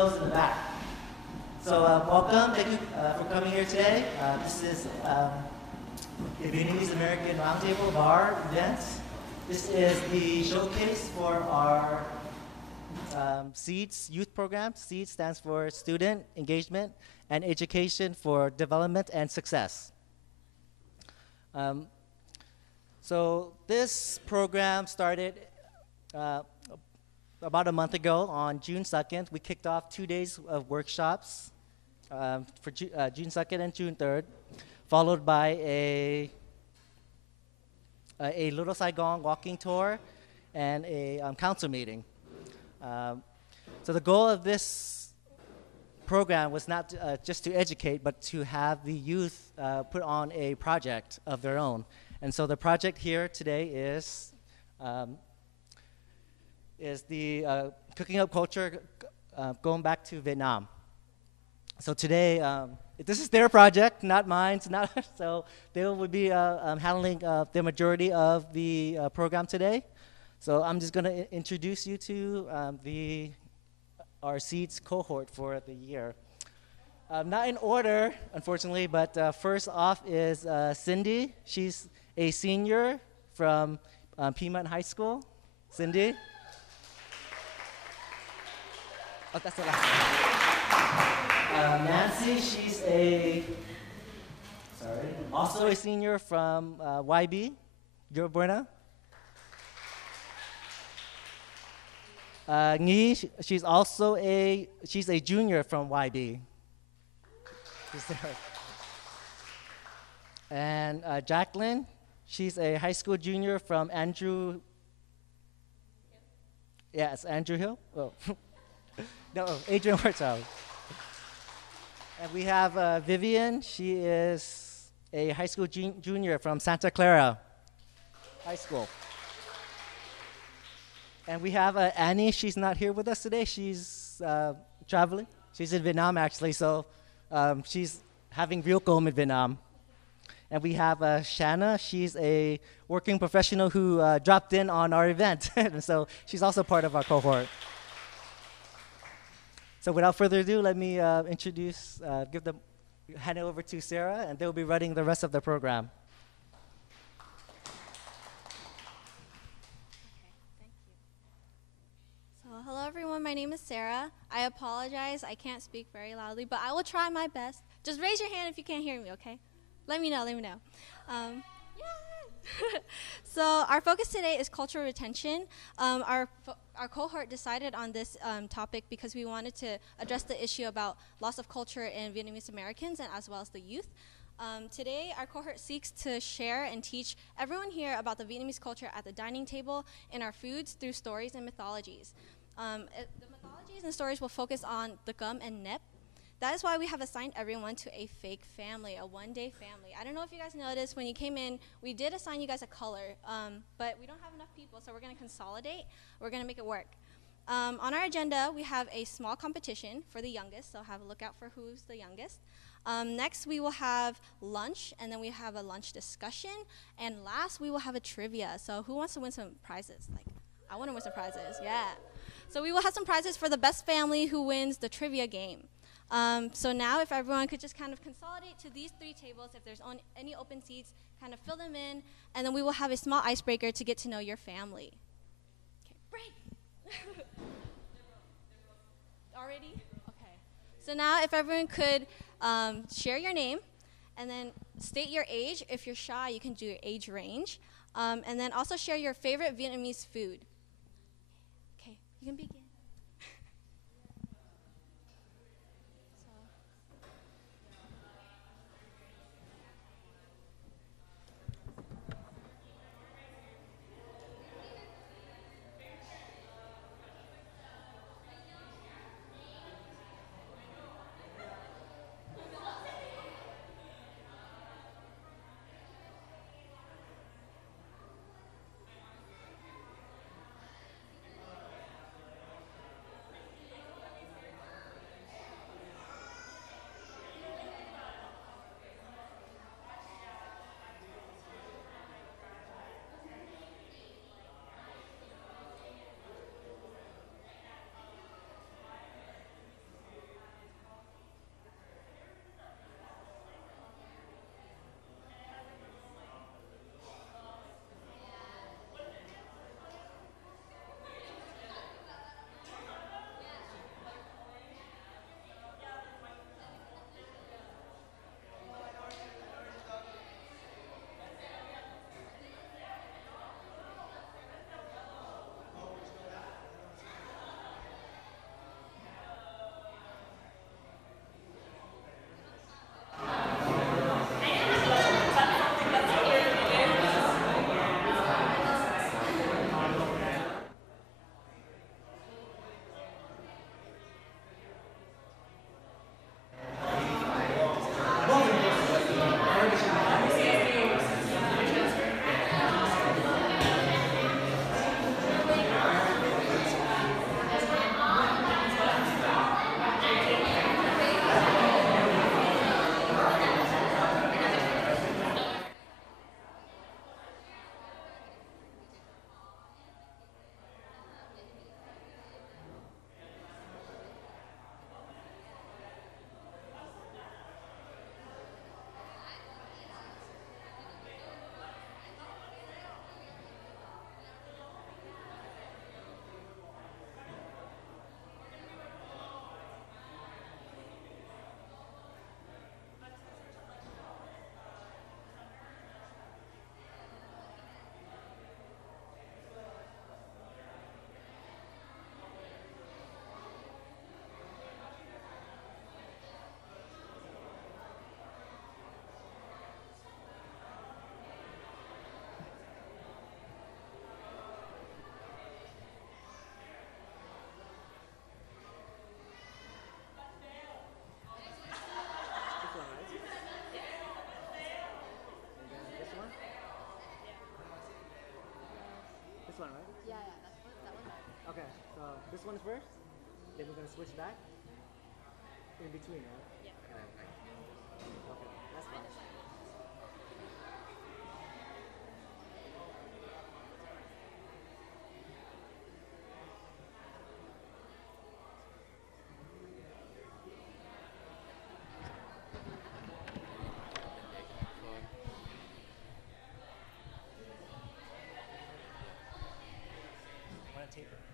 those in the back. So welcome, thank you for coming here today. This is the Vietnamese American Roundtable VAR event. This is the showcase for our SEEDS youth program. SEEDS stands for Student Engagement and Education for Development and Success. So this program started about a month ago on June 2nd. We kicked off 2 days of workshops for June 2nd and June 3rd, followed by a Little Saigon walking tour and a council meeting. So the goal of this program was not just to educate, but to have the youth put on a project of their own. And so the project here today is the cooking up culture going back to Vietnam. So today, this is their project, not mine. So they will be handling the majority of the program today. So I'm just going to introduce you to our SEEDS cohort for the year. Not in order, unfortunately, but first off is Cindy. She's a senior from Piedmont High School. Cindy? Oh, that's the last one. Nancy, she's also a senior from YB, Yorba Buena. Nghi, she's a junior from YB. And Jacqueline, she's a high school junior from Andrew. Yes, Andrew Hill. Oh. No, Adrian Wartow. And we have Vivian. She is a high school junior from Santa Clara High School. And we have Annie. She's not here with us today. She's traveling. She's in Vietnam, actually, so she's having real home in Vietnam. And we have Shanna. She's a working professional who dropped in on our event. And so she's also part of our cohort. So without further ado, let me hand it over to Sarah, and they'll be running the rest of the program. Hello everyone, my name is Sarah. I apologize, I can't speak very loudly, but I will try my best. Just raise your hand if you can't hear me, okay? Let me know. So our focus today is cultural retention. Our cohort decided on this topic because we wanted to address the issue about loss of culture in Vietnamese Americans and as well as the youth. Today, our cohort seeks to share and teach everyone here about the Vietnamese culture at the dining table and our foods through stories and mythologies. The mythologies and stories will focus on the gum and nep. That is why we have assigned everyone to a fake family, a one-day family. I don't know if you guys noticed, when you came in, we did assign you guys a color, but we don't have enough people, so we're going to consolidate. We're going to make it work. On our agenda, we have a small competition for the youngest, so have a look out for who's the youngest. Next, we will have lunch, and then we have a lunch discussion. And last, we will have a trivia. So who wants to win some prizes? I want to win some prizes, yeah. So we will have some prizes for the best family who wins the trivia game. So now if everyone could just kind of consolidate to these three tables, if there's any open seats, kind of fill them in, and then we will have a small icebreaker to get to know your family. Okay, break. Already? Okay. So now if everyone could share your name, and then state your age. If you're shy, you can do your age range. And then also share your favorite Vietnamese food. Okay, you can begin. This one first, then we're gonna switch back in between, right? Yeah. Okay, that's fine. Want to tape it?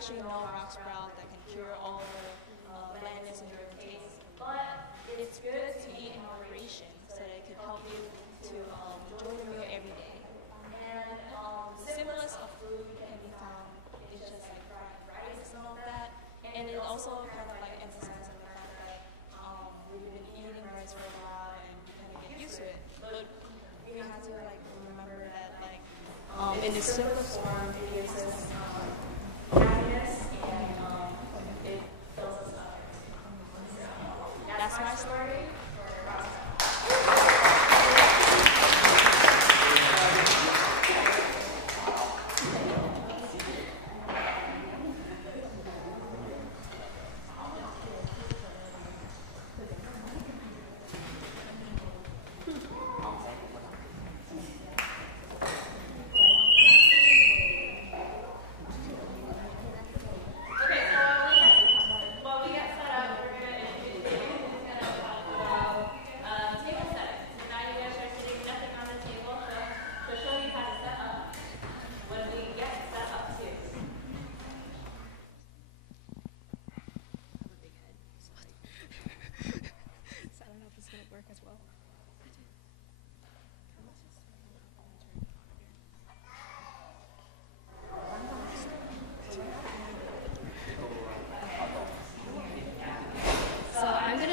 actually no rock sprout that can cure all the blandness in your taste, but it's good to eat in moderation so that it can help you to enjoy the meal every day. And the simplest of food can be found is just like fried rice and all that. And it also kind of like emphasizes the fact that we've been eating rice for a while and we kind of get used to it. But we have to like remember that like in its simplest form, it gives us happiness and it fills us up. That's my story.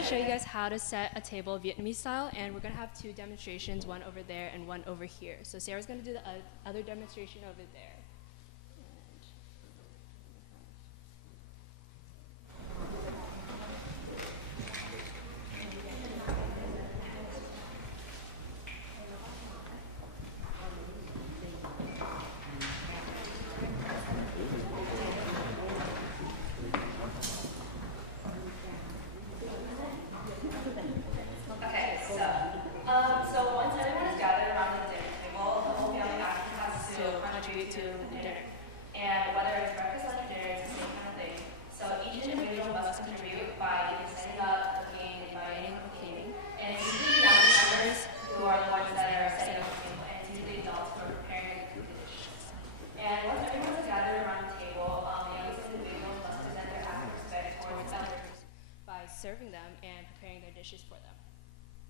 Show you guys how to set a table Vietnamese style, and we're going to have two demonstrations, one over there and one over here. So Sarah's going to do the other demonstration over there. Serving them and preparing their dishes for them.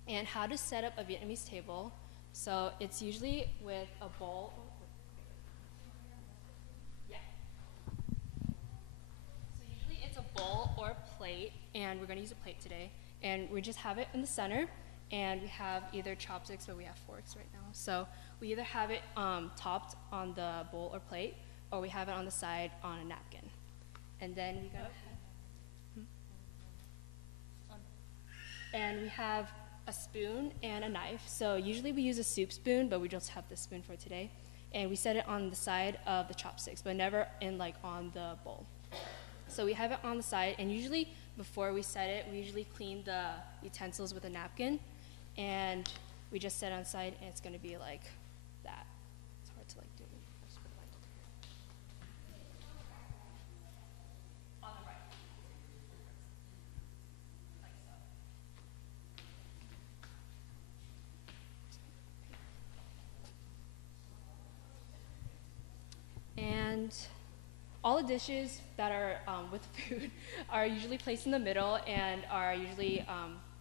And how to set up a Vietnamese table. So it's usually with a bowl. Yeah. So usually it's a bowl or a plate, and we're going to use a plate today. And we just have it in the center, and we have either chopsticks or we have forks right now. So we either have it topped on the bowl or plate, or we have it on the side on a napkin. And then we got and we have a spoon and a knife. So usually we use a soup spoon, but we just have this spoon for today. And we set it on the side of the chopsticks, but never on the bowl. So we have it on the side, and usually before we set it, we usually clean the utensils with a napkin, and we just set it on the side, and it's gonna be like that. It's hard to like do. On the right. And all the dishes that are with food are usually placed in the middle, and are usually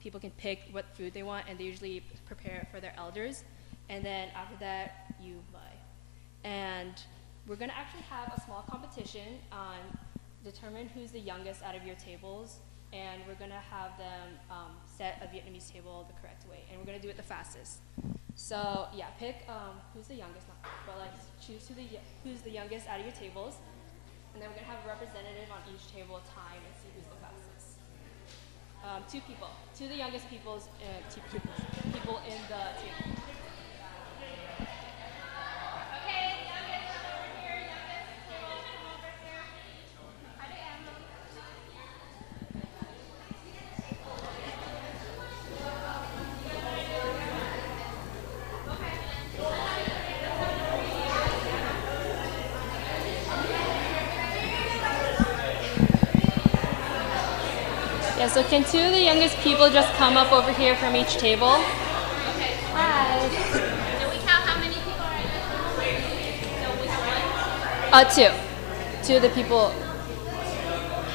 people can pick what food they want, and they usually prepare it for their elders. And then after that, you buy. And we're gonna actually have a small competition on determine who's the youngest out of your tables, and we're gonna have them set a Vietnamese table the correct way, and we're gonna do it the fastest. So yeah, pick who's the youngest, but like choose who's the youngest out of your tables, and then we're gonna have a representative on each table time and see who's the fastest. Two of the youngest people in the table. Yeah, so can two of the youngest people just come up over here from each table? Okay. Hi. Did we count how many people are in the room? So we have one? Two. Two of the people.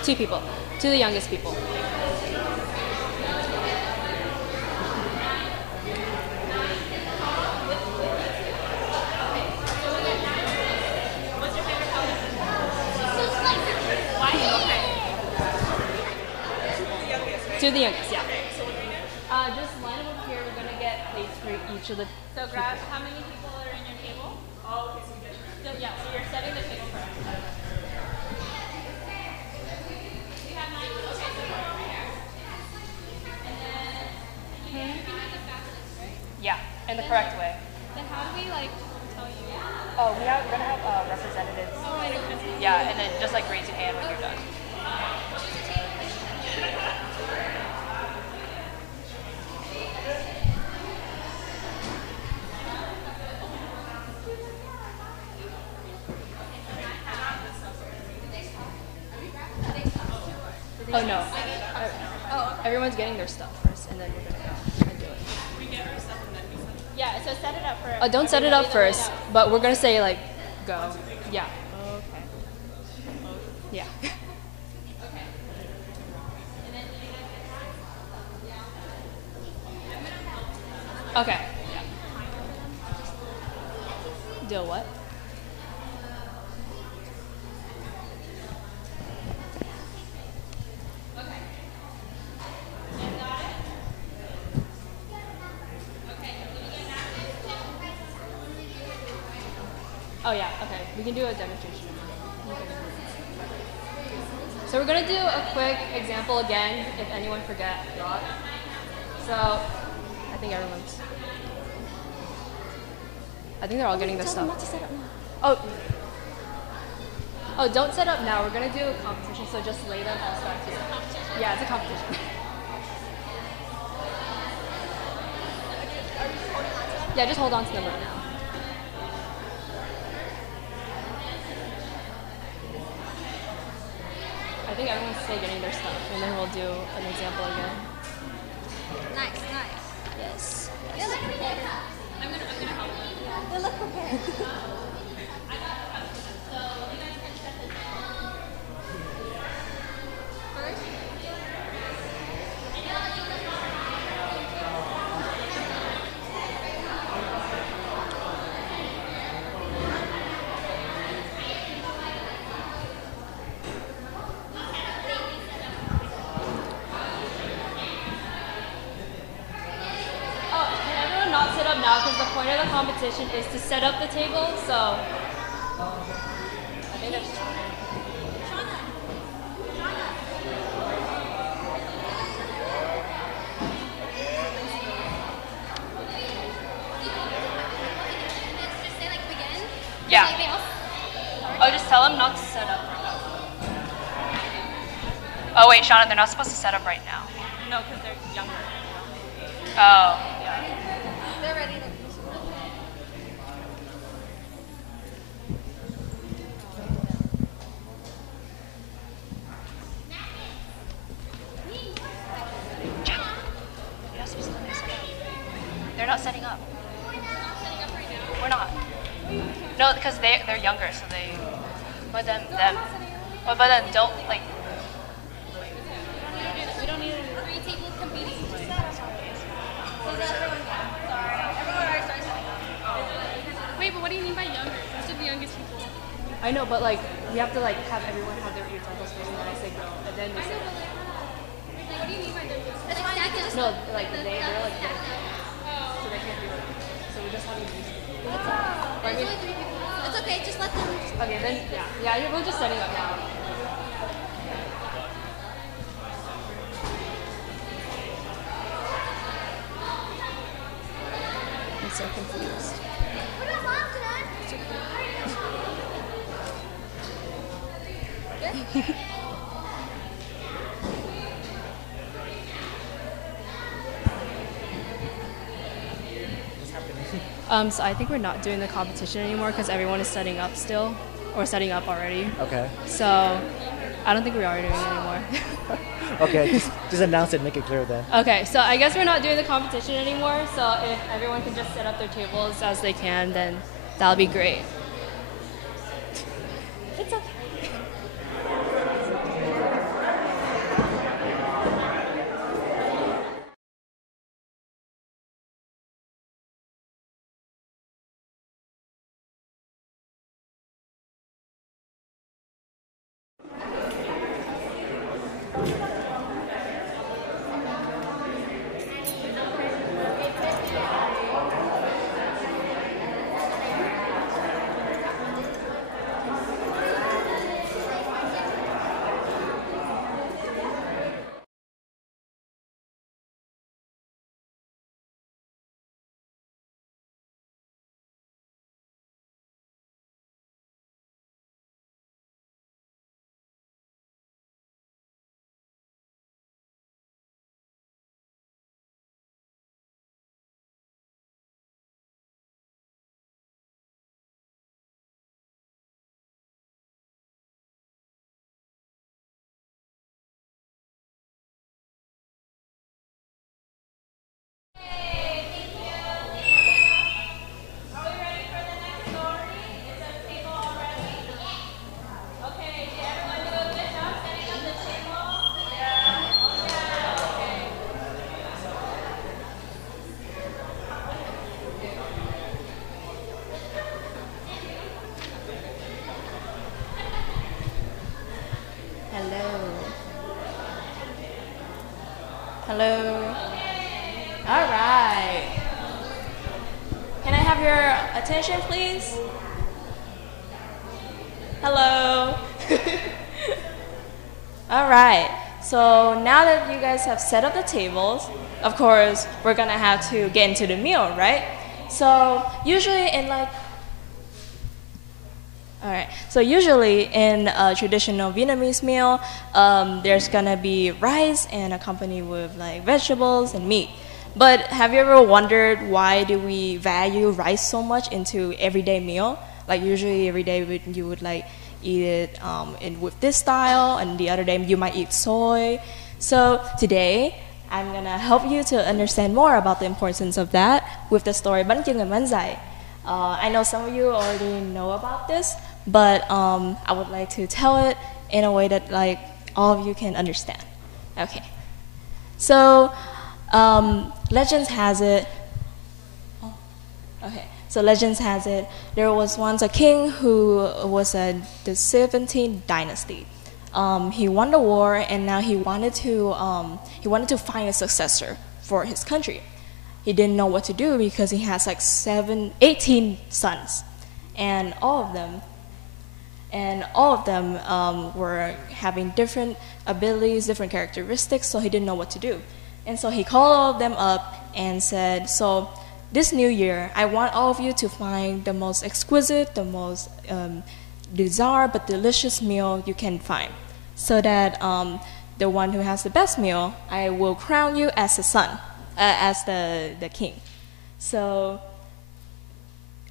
2 people. To the youngest people. To the youngest, yeah. Just line them over here. We're gonna get plates for each of the. So grab how many people are in your table? Oh, okay, so you get yeah, so you're setting the table first. You have 9. Okay, so go over here. And then you can do the fastest, right? Yeah, in the correct way. Then how do we like tell you? Oh, we're gonna have representatives. Oh, right. Yeah, and then just like raise your hand when you're done. Oh no. Everyone's getting their stuff first, and then we're gonna go and do it. Yeah, so set it up for. Don't set it up first, but we're gonna say like, go. Yeah. Okay. Yeah. Okay. Do a what? Oh yeah, okay. We can do a demonstration. So we're gonna do a quick example again, if anyone forgot. So I think they're all getting their stuff. Oh, don't set up now. We're gonna do a competition, so just lay them all stacked here. Yeah, it's a competition. Yeah, just hold on to them right now. I think everyone's still getting their stuff, and then we'll do an example again. Nice, nice. Yes. They look prepared. I'm gonna help them. They look prepared. Not set up now because the point of the competition is to set up the table, so I think that's yeah. Oh, just tell them not to set up right now. Oh wait, Shauna, they're not supposed to set up right now. No, because they're younger. Oh, yeah. They're ready to They're not setting up. We're not. No, because they're younger, so they. But then them. But then don't like. We don't need 3 tables competing. Wait, but what do you mean by younger? Those are the youngest people. I know, but like we have to like have everyone have their ears on first, and then I say go, and then they say. What do you mean by youngest? No, like they're like this, so they can't do it. So we're just having these. I mean, It's okay, just let them. okay, then yeah, we're just setting up now. I'm so confused. We're not mom tonight. So I think we're not doing the competition anymore because everyone is setting up still, or setting up already. Okay. So I don't think we are doing it anymore. Okay, just announce it, make it clear then. Okay, so I guess we're not doing the competition anymore. So if everyone can just set up their tables as they can, then that'll be great. It's okay. Hello. All right. Can I have your attention, please? Hello. All right. So now that you guys have set up the tables, of course, we're gonna have to get into the meal, right? So usually in like All right. So usually in a traditional Vietnamese meal, there's gonna be rice and accompanied with like vegetables and meat. But have you ever wondered why do we value rice so much into everyday meal? Like usually every day you would like eat it with this style, and the other day you might eat soy. So today I'm gonna help you to understand more about the importance of that with the story Bánh chưng and bánh dày. I know some of you already know about this, but I would like to tell it in a way that like all of you can understand. Okay. So legends has it. Oh, okay. So legends has it. There was once a king who was the 17th dynasty. He won the war, and now he wanted to find a successor for his country. He didn't know what to do because he has like 18 sons, and all of them were having different abilities, different characteristics, so he didn't know what to do. And so he called all of them up and said, so this new year, I want all of you to find the most exquisite, the most bizarre but delicious meal you can find, so that the one who has the best meal, I will crown you as the son, as the king. So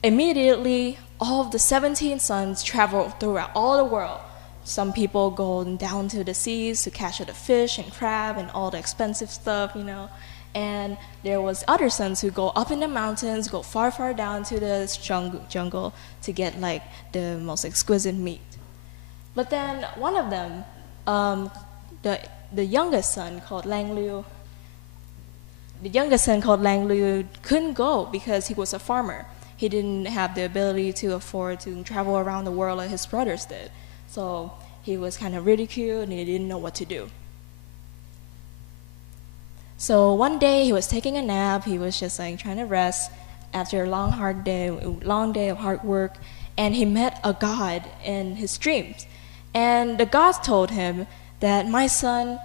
immediately, all of the 17 sons traveled throughout all the world. Some people go down to the seas to catch the fish and crab and all the expensive stuff, you know. And there was other sons who go up in the mountains, go far, far down to the jungle to get like the most exquisite meat. But then one of them, the youngest son called Lang Liu, couldn't go because he was a farmer. He didn't have the ability to afford to travel around the world like his brothers did. So he was kind of ridiculed and he didn't know what to do. So one day he was taking a nap. He was just like trying to rest after a long day of hard work, and he met a god in his dreams. And the gods told him that, my son,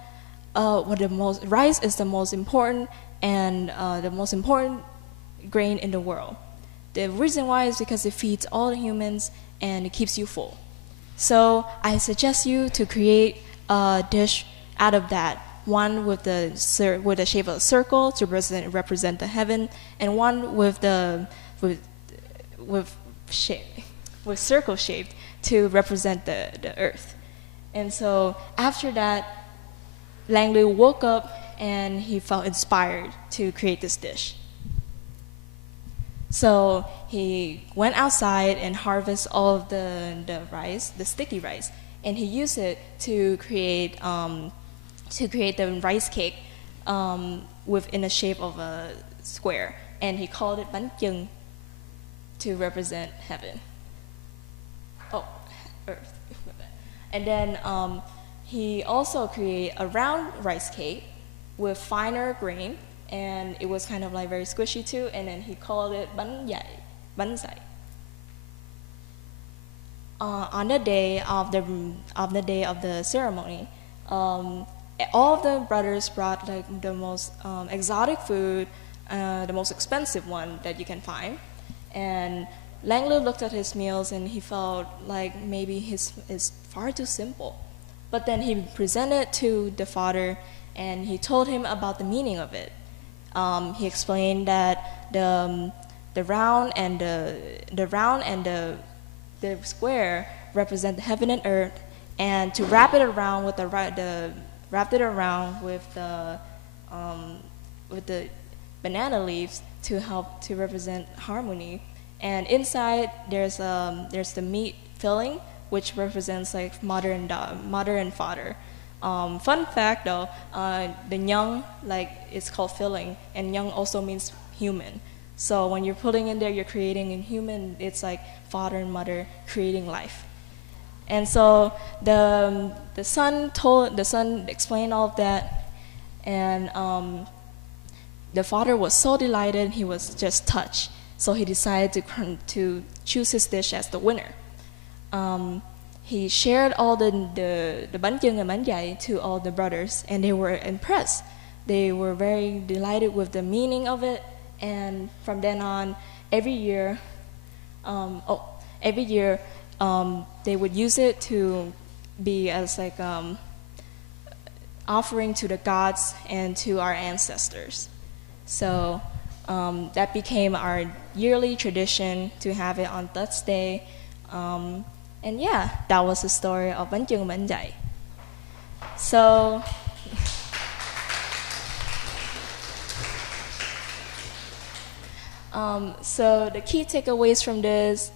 rice is the most important and the most important grain in the world. The reason why is because it feeds all the humans and it keeps you full. So I suggest you to create a dish out of that. One with the shape of a circle to represent the heaven, and one with circle shaped to represent the earth. And so after that, Lang Liu woke up and he felt inspired to create this dish. So he went outside and harvested all of the rice, the sticky rice, and he used it to create the rice cake within the shape of a square, and he called it Bánh chưng to represent heaven. Oh, earth. And then he also created a round rice cake with finer grain, and it was kind of like very squishy too, and then he called it bánh dày. On the day of the ceremony, all of the brothers brought like the most exotic food, the most expensive one that you can find, and Lang Liu looked at his meals and he felt like maybe his is far too simple. But then he presented to the father and he told him about the meaning of it. He explained that the round and the square represent the heaven and earth, and to wrap it around with the banana leaves to help to represent harmony. And inside there's the meat filling, which represents like mother and father. Fun fact though, the nyung, like, it's called filling, and nyung also means human. So when you're putting in there, you're creating a human. It's like father and mother creating life. And so the son explained all of that, And the father was so delighted, he was just touched. So he decided to choose his dish as the winner. He shared all the bánh chưng and bánh dày to all the brothers, and they were impressed. They were very delighted with the meaning of it, and from then on, every year, they would use it to be as like offering to the gods and to our ancestors. So that became our yearly tradition to have it on Thursday. And yeah, that was the story of bánh chưng bánh dày. So so the key takeaways from this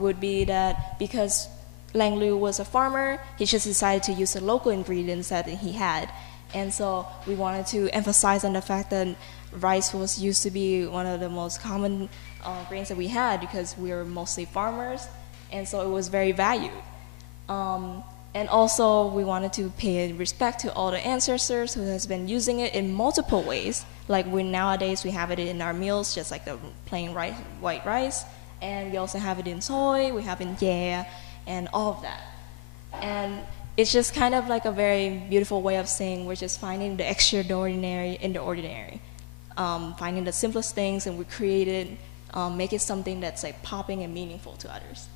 would be that because Lang Liu was a farmer, he just decided to use the local ingredients that he had. And so we wanted to emphasize on the fact that rice was used to be one of the most common grains that we had because we were mostly farmers, and so it was very valued. And also we wanted to pay respect to all the ancestors who has been using it in multiple ways. Like nowadays we have it in our meals, just like the plain white rice, and we also have it in soy, we have it in yeah, and all of that. And it's just kind of like a very beautiful way of saying we're just finding the extraordinary in the ordinary, finding the simplest things, and we create it, make it something that's like popping and meaningful to others.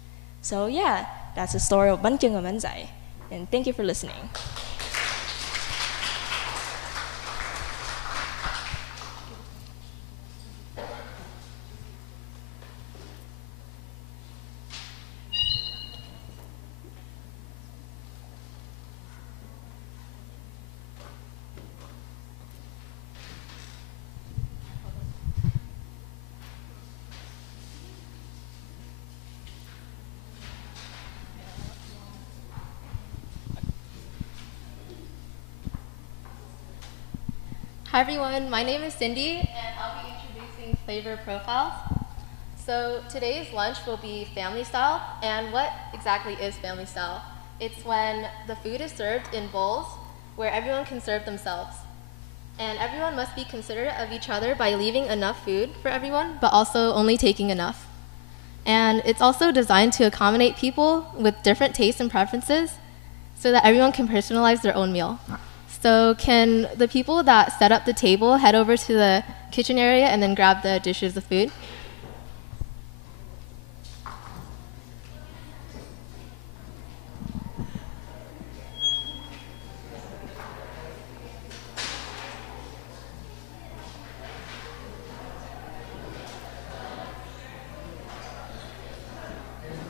So yeah, that's the story of bánh chưng và bánh dày, and thank you for listening. Hi everyone, my name is Cindy and I'll be introducing flavor profiles. So today's lunch will be family style, and what exactly is family style? It's when the food is served in bowls where everyone can serve themselves. And everyone must be considerate of each other by leaving enough food for everyone, but also only taking enough. And it's also designed to accommodate people with different tastes and preferences so that everyone can personalize their own meal. So can the people that set up the table head over to the kitchen area and then grab the dishes of food?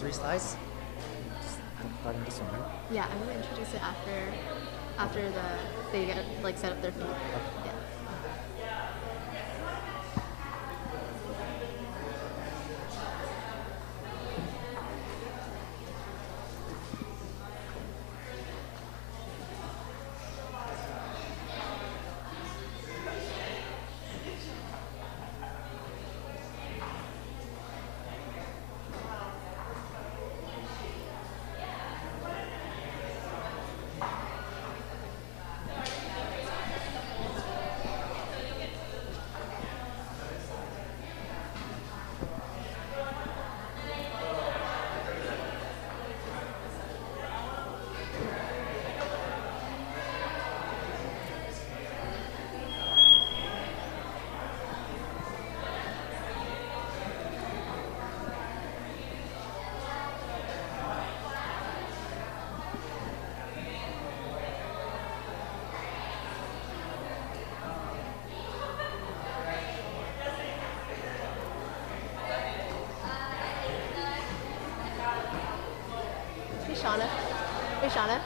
Three slides. Starting this one, right? Yeah, I'm gonna introduce it after they get like set up their food. Yeah. Shauna. Hey, Shauna.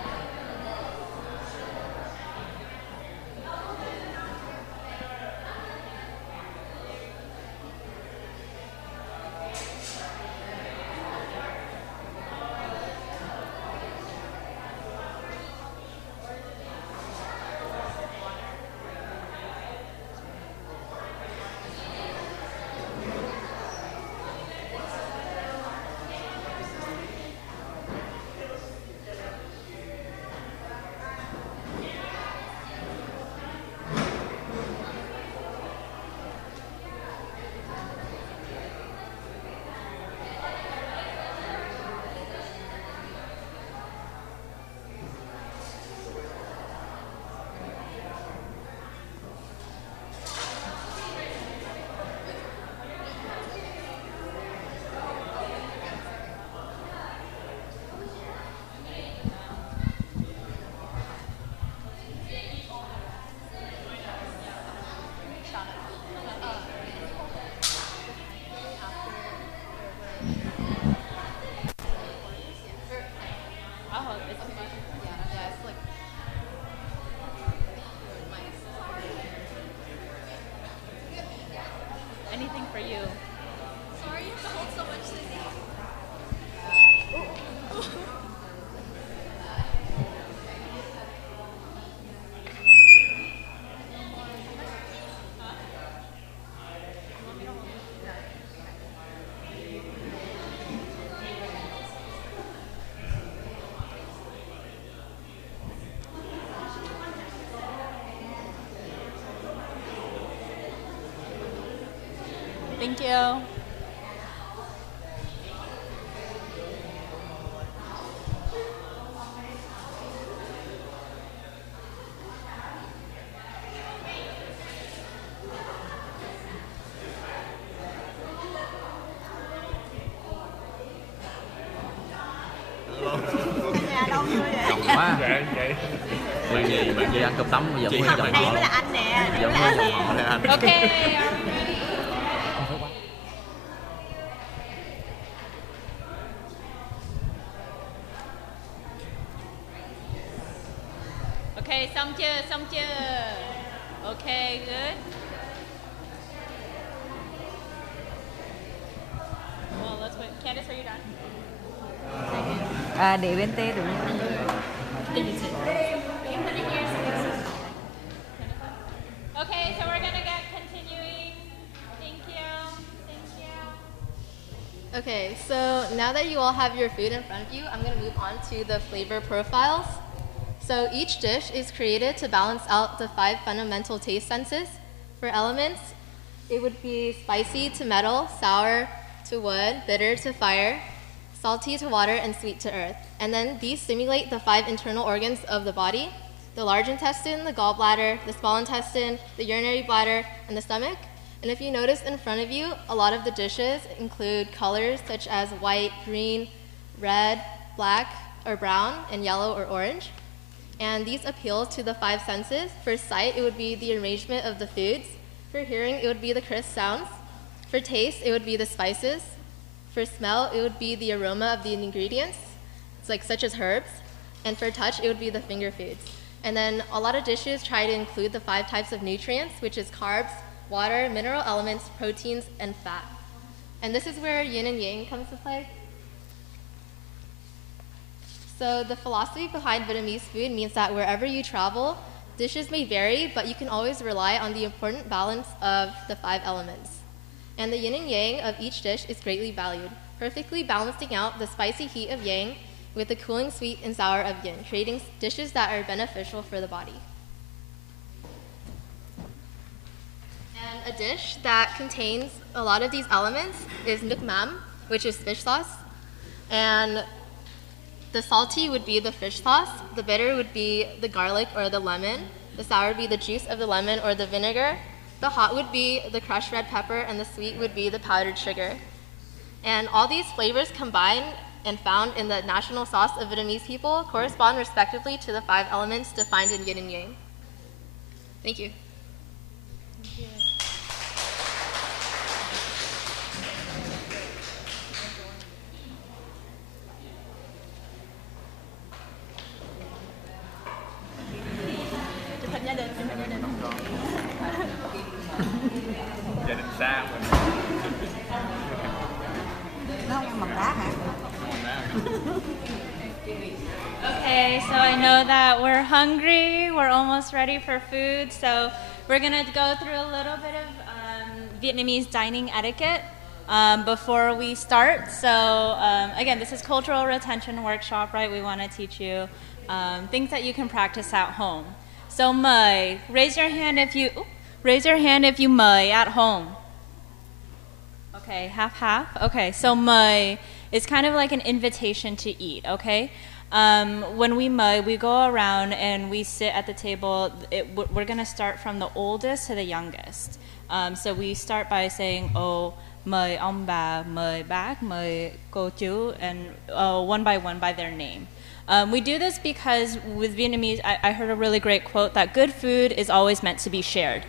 Thank you. Nhà đông vui vậy. Đông quá. Dạ vậy. Bạn gì ăn cơm tấm bây giờ muốn Không, chồng đây họ. mới là anh nè. Giống như chồng họ đây anh. Okay. Okay, xong chưa? Xong chưa? Okay, good. Well, let's wait. Candice, are you done? Để bên tê đúng không? Okay, so we're gonna get continuing. Thank you. Thank you. Okay, so now that you all have your food in front of you, I'm going to move on to the flavor profiles. So each dish is created to balance out the 5 fundamental taste senses. For elements, it would be spicy to metal, sour to wood, bitter to fire, salty to water, and sweet to earth. And then these stimulate the 5 internal organs of the body: the large intestine, the gallbladder, the small intestine, the urinary bladder, and the stomach. And if you notice in front of you, a lot of the dishes include colors such as white, green, red, black, or brown, and yellow or orange. And these appeal to the 5 senses. For sight, it would be the arrangement of the foods. For hearing, it would be the crisp sounds. For taste, it would be the spices. For smell, it would be the aroma of the ingredients, such as herbs. And for touch, it would be the finger foods. And then a lot of dishes try to include the 5 types of nutrients, which is carbs, water, mineral elements, proteins, and fat. And this is where yin and yang comes to play. So the philosophy behind Vietnamese food means that wherever you travel, dishes may vary, but you can always rely on the important balance of the 5 elements. And the yin and yang of each dish is greatly valued, perfectly balancing out the spicy heat of yang with the cooling sweet and sour of yin, creating dishes that are beneficial for the body. And a dish that contains a lot of these elements is nước mắm, which is fish sauce. And the salty would be the fish sauce, the bitter would be the garlic or the lemon, the sour would be the juice of the lemon or the vinegar, the hot would be the crushed red pepper, and the sweet would be the powdered sugar. And all these flavors combined and found in the national sauce of Vietnamese people correspond respectively to the 5 elements defined in yin and yang. Thank you. Thank you. Chụp hình gia đình, chụp hình gia đình. Gia đình xa mà. Nó không ăn bằng đá hả? Okay, so I know that we're hungry, we're almost ready for food, so we're gonna go through a little bit of Vietnamese dining etiquette before we start. So again, this is cultural retention workshop, right? We wanna teach you things that you can practice at home. So mời, raise your hand if you mời at home. Okay, half. Okay, so mời is kind of like an invitation to eat, okay? When we mời, we go around and we sit at the table. We're going to start from the oldest to the youngest. So we start by saying, oh, mời ông bà, mời bác, mời cô chú, and one by their name. We do this because with Vietnamese, I heard a really great quote that good food is always meant to be shared.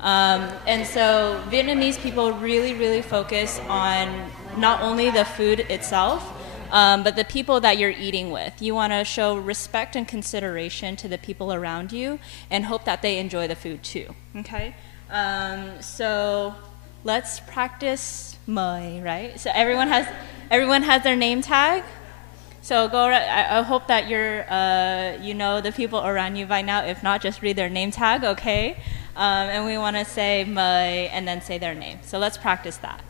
And so Vietnamese people really focus on not only the food itself, but the people that you're eating with. You want to show respect and consideration to the people around you and hope that they enjoy the food too, okay? So let's practice mời, right? So everyone has their name tag. So I hope that you know the people around you by now. If not, just read their name tag, okay? And we want to say mời and then say their name. So let's practice that.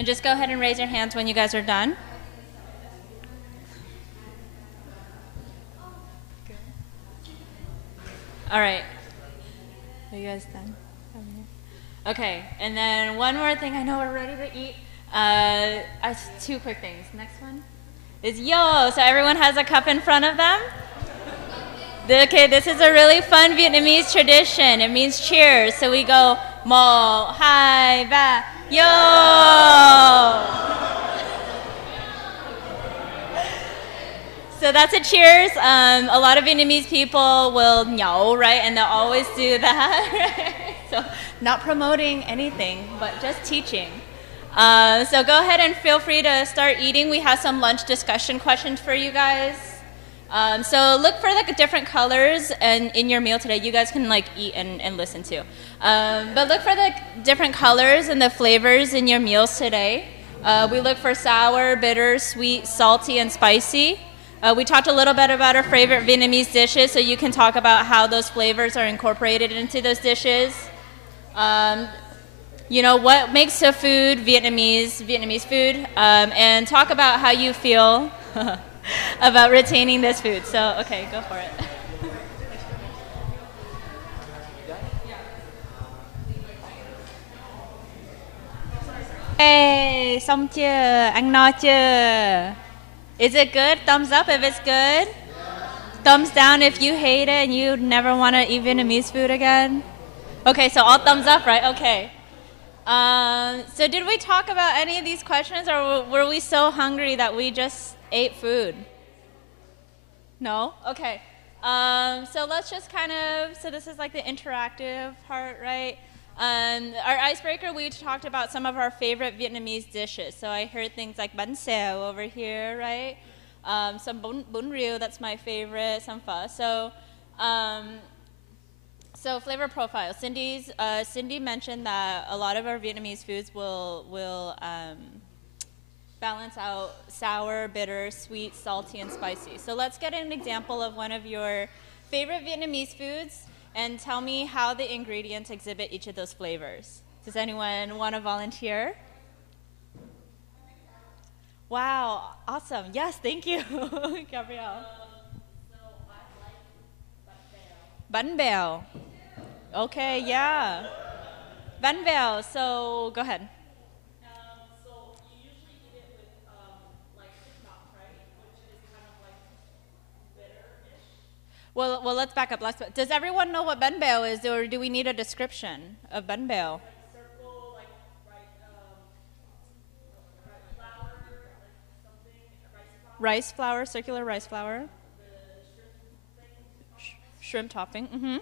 And just go ahead and raise your hands when you guys are done. All right. Are you guys done? Okay, and then one more thing. I know we're ready to eat. Two quick things. Next one is yo. So everyone has a cup in front of them. Okay, this is a really fun Vietnamese tradition. It means cheers. So we go mo, hai, ba, yo. So that's a cheers. A lot of Vietnamese people will nhậu, right? And they'll always do that. Right? So not promoting anything, but just teaching. So go ahead and feel free to start eating. We have some lunch discussion questions for you guys. So look for the different colors and in your meal today. You guys can like eat and listen to. But look for the different colors and the flavors in your meals today. We look for sour, bitter, sweet, salty, and spicy. We talked a little bit about our favorite Vietnamese dishes, so you can talk about how those flavors are incorporated into those dishes. You know, what makes a food Vietnamese food, and talk about how you feel about retaining this food. So, okay, go for it. Hey, xong chưa? Ăn no chưa? Is it good? Thumbs up if it's good. Thumbs down if you hate it and you never want to eat Vietnamese food again. Okay, so all thumbs up, right? Okay. So did we talk about any of these questions, or were we so hungry that we just ate food? No? Okay. So let's just so this is like the interactive part, right? Our icebreaker, we talked about some of our favorite Vietnamese dishes. So I heard things like bánh xèo over here, right? Some bún riêu, that's my favorite, some pho. So flavor profile. Cindy mentioned that a lot of our Vietnamese foods will balance out sour, bitter, sweet, salty, and spicy. So let's get an example of one of your favorite Vietnamese foods and tell me how the ingredients exhibit each of those flavors. Does anyone want to volunteer? Wow, awesome. Yes, thank you, Gabrielle. So I like bánh bèo. Okay, yeah. Bánh bèo, so go ahead. So you usually eat it with like chipmunk, right? Which is kind of like bitter-ish. Well, let's back up. Does everyone know what bánh bèo is, or do we need a description of bánh bèo? Like circle, like flour, like something, rice flour, circular rice flour. The shrimp topping. Mm-hmm.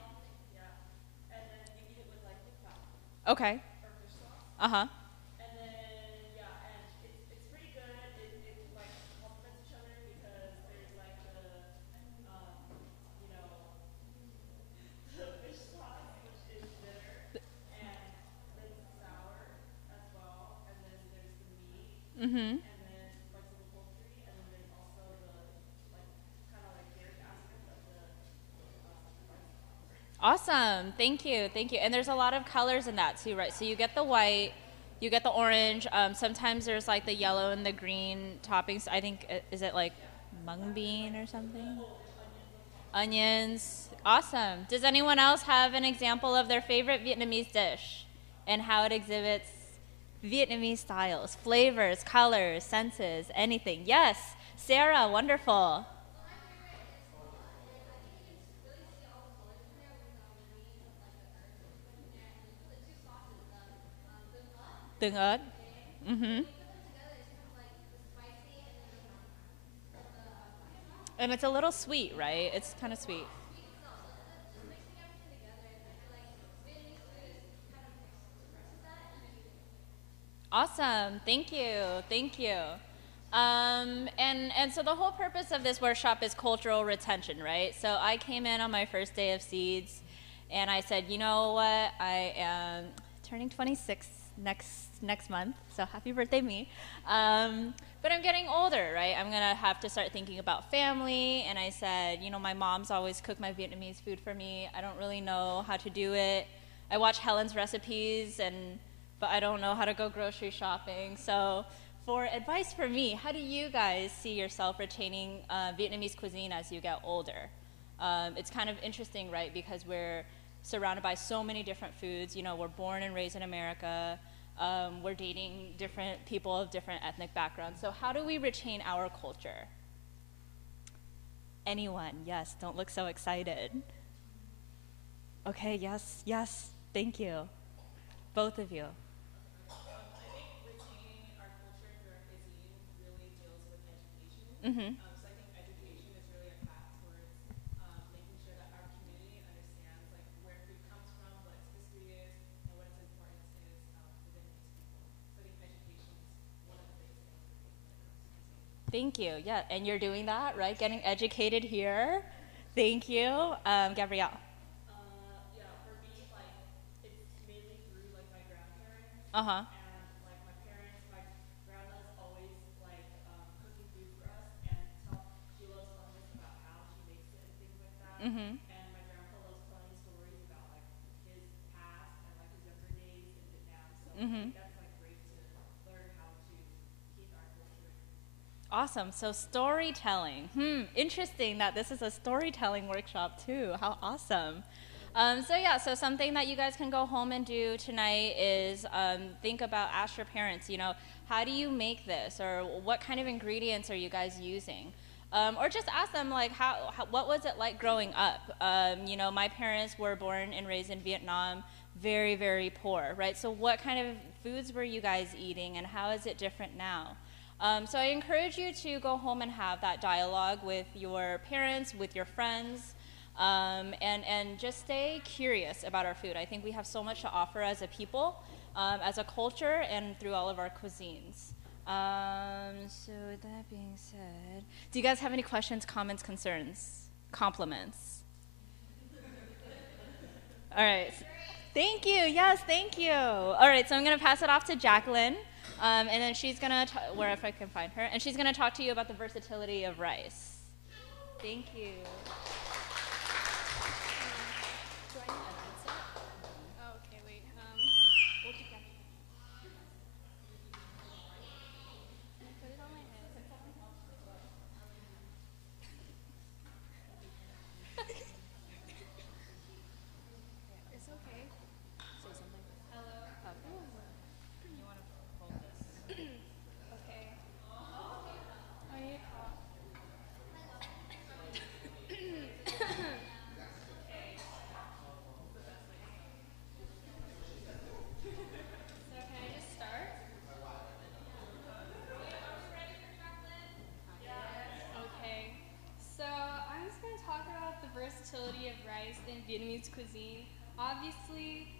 Okay. Uh-huh. And then, yeah, and it's pretty good. It like complements each other because there's like the fish sauce, which is bitter, and then sour as well, and then there's the meat, and then flexible poultry, and then there's also the like kind of like dairy aspect of the Awesome. Thank you. And there's a lot of colors in that too, right? So you get the white, you get the orange. Sometimes there's like the yellow and the green toppings. I think, is it like mung bean or something? Onions. Awesome. Does anyone else have an example of their favorite Vietnamese dish and how it exhibits Vietnamese styles, flavors, colors, senses, anything? Yes. Sarah, wonderful. Tương ớt. Mm-hmm. And it's a little sweet, right? It's kind of sweet. Awesome. Thank you. And so the whole purpose of this workshop is cultural retention, right? So I came in on my first day of Seeds, and I said, you know what? I am turning 26 next month, so happy birthday me. But I'm getting older, right? I'm gonna have to start thinking about family, and I said, you know, my mom's always cooked my Vietnamese food for me. I don't really know how to do it. I watch Helen's recipes, and but I don't know how to go grocery shopping. So for advice for me, how do you guys see yourself retaining Vietnamese cuisine as you get older? It's kind of interesting, right? Because we're surrounded by so many different foods. You know, we're born and raised in America. We're dating different people of different ethnic backgrounds. So how do we retain our culture? Anyone? Yes, don't look so excited. Okay, yes, yes, thank you. Both of you. I think retaining our culture through our cuisine really deals with education. Mm-hmm. So I think education is really a path towards making sure that our community understands like where food comes from, what its history is, and what its importance is within its people. So I think education is one of the biggest things when it comes to cuisine. Thank you. Yeah, and you're doing that, right? Getting educated here. Thank you. Gabrielle. Yeah, for me, like it's mainly through like my grandparents. Uh-huh. And like my parents, my grandma's always like cooking food for us, and she loves telling us about how she makes it and things like that. Mm-hmm. And my grandpa loves telling stories about like his past and like his younger days in Vietnam. So I think that's like great to learn how to keep our culture. Awesome. So storytelling. Interesting that this is a storytelling workshop too. How awesome. So something that you guys can go home and do tonight is think about, ask your parents, you know, how do you make this, or what kind of ingredients are you guys using? Or just ask them, like, what was it like growing up? You know, my parents were born and raised in Vietnam, very, very poor, right? So what kind of foods were you guys eating, and how is it different now? So I encourage you to go home and have that dialogue with your parents, with your friends, and just stay curious about our food. I think we have so much to offer as a people, as a culture, and through all of our cuisines. So with that being said, do you guys have any questions, comments, concerns, compliments? All right. Thank you. Yes, thank you. All right, so I'm going to pass it off to Jacqueline, and then she's going to, where if I can find her, and she's going to talk to you about the versatility of rice. Thank you. Do I need a headset? Oh, okay, wait. We'll keep that. Put it on my head. It's okay. Say something. Hello. You want to hold this? Okay. I need So can I just start? Okay. So I'm just going to talk about the versatility of rice in Vietnamese cuisine. Obviously,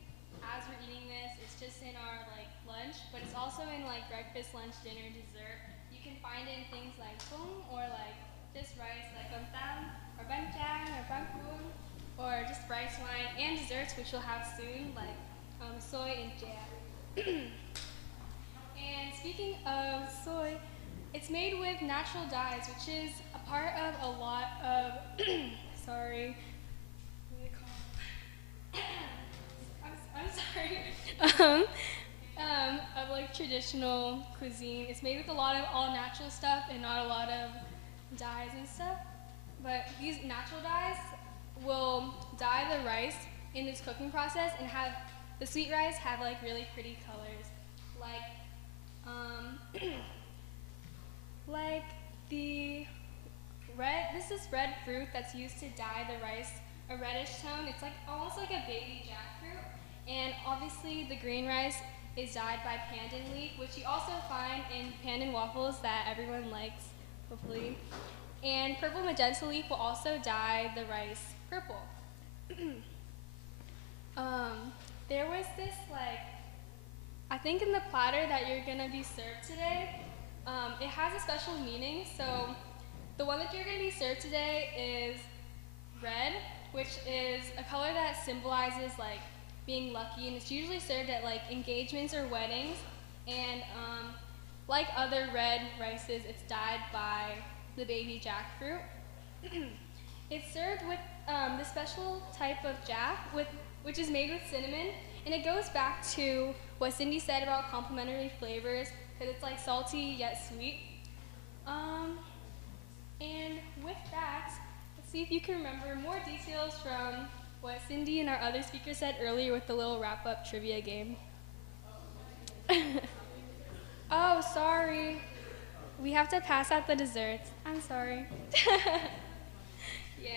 as we're eating this, it's just in our like lunch, but it's also in like breakfast, lunch, dinner, dessert. You can find it in things like bung or like just rice like cơm tam or bánh tráng or bánh cuốn, or just rice wine, and desserts, which you'll have soon, like soy and jam. And speaking of soy, it's made with natural dyes, which is a part of a lot of sorry. What do they call I'm sorry. Of like traditional cuisine. It's made with a lot of all natural stuff and not a lot of dyes and stuff. But these natural dyes will dye the rice in this cooking process and have the sweet rice have like really pretty colors, like like the red. This is red fruit that's used to dye the rice a reddish tone. It's like almost like a baby jackfruit. And obviously the green rice is dyed by pandan leaf, which you also find in pandan waffles that everyone likes, hopefully. And purple magenta leaf will also dye the rice purple. There was this like, I think in the platter that you're gonna be served today, it has a special meaning. So the one that you're gonna be served today is red, which is a color that symbolizes like being lucky, and it's usually served at like engagements or weddings. And like other red rices, it's dyed by the baby jackfruit. It's served with the special type of jack, which is made with cinnamon, and it goes back to what Cindy said about complementary flavors, because it's like salty yet sweet. And with that, let's see if you can remember more details from what Cindy and our other speaker said earlier with the little wrap-up trivia game. Oh, sorry. We have to pass out the desserts. I'm sorry. Yeah.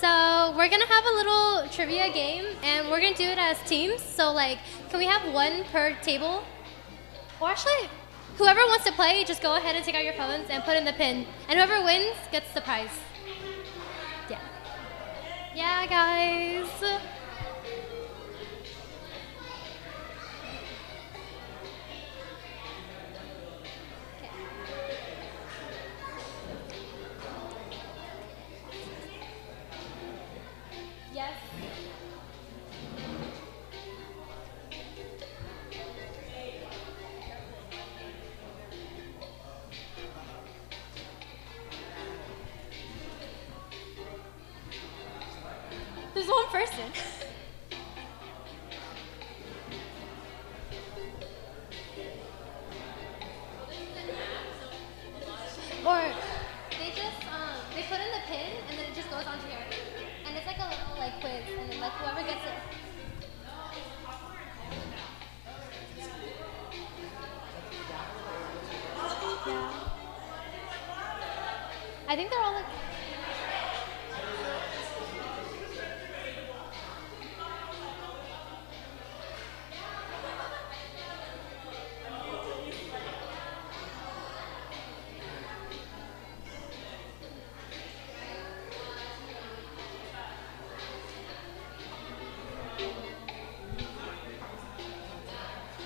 So we're gonna have a little trivia game, and we're gonna do it as teams. So like, can we have one per table? Or actually, whoever wants to play, just go ahead and take out your phones and put in the pin, and whoever wins gets the prize. Yeah. Yeah, guys. Yes. There's one person. Or they just they put in the pin and then it just goes onto here, and it's like a little like quiz, and then like whoever gets it. I think they're all like.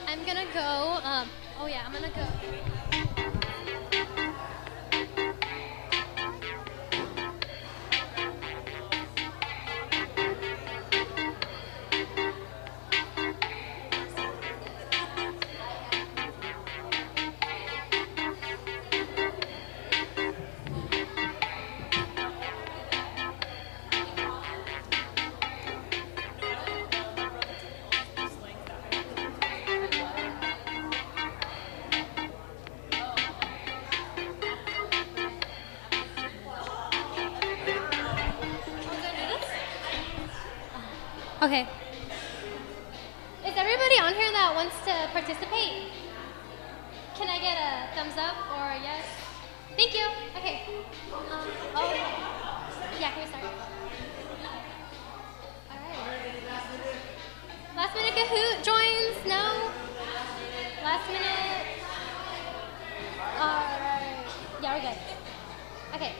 I'm gonna go. Oh yeah, I'm gonna go. Okay. Is everybody on here that wants to participate? Can I get a thumbs up or a yes? Thank you. Okay. Oh. Yeah, can we start? All right. Last minute Kahoot joins? No? Last minute? All right. Yeah, we're good. Okay.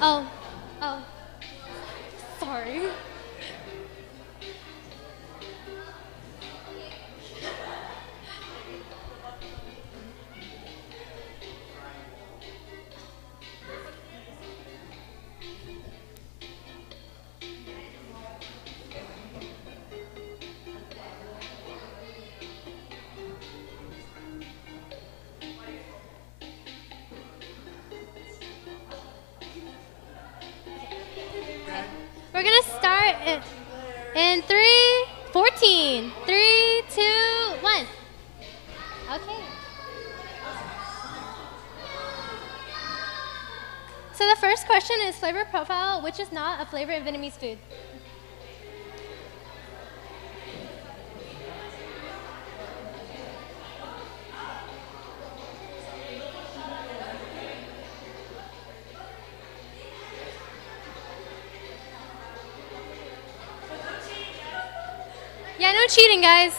Oh. Oh. Sorry. We're gonna start in 3:14. 3, 2, 1. Okay. So the first question is flavor profile, which is not a flavor in Vietnamese food. Yeah, no cheating, guys.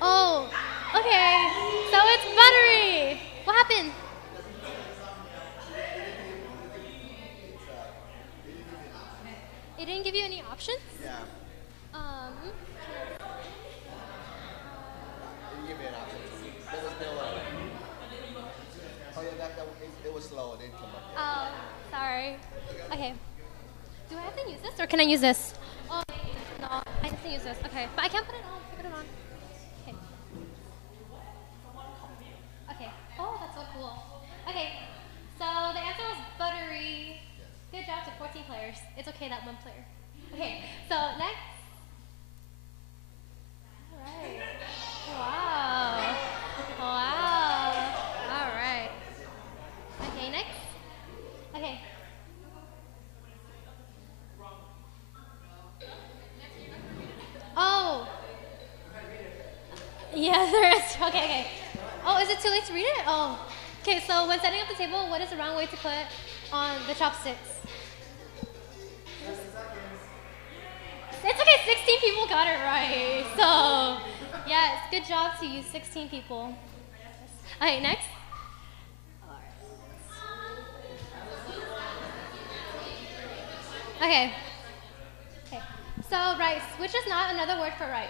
Oh, okay. So it's buttery. What happened? It didn't give you any options? Yeah. Didn't give me an option. It was still oh yeah, it was slow. It didn't come up yet. Oh, sorry. Okay. Do I have to use this or can I use this? Oh, no, I have to use this. Okay, but I can't put it on. Put it on. Okay. Okay. Oh, that's so cool. Okay. So the answer was buttery. Good job to 14 players. It's okay that one player. Okay. So next. All right. Wow. Wow. All right. Okay, next. Okay. Oh. Yeah, there is. Okay, okay. Oh, is it too late to read it? Oh. Okay, so when setting up the table, what is the wrong way to put on the chopsticks? It's okay, 16 people got it right. So, yes, good job to you, 16 people. Okay, next. Okay. Okay. So rice, which is not another word for rice.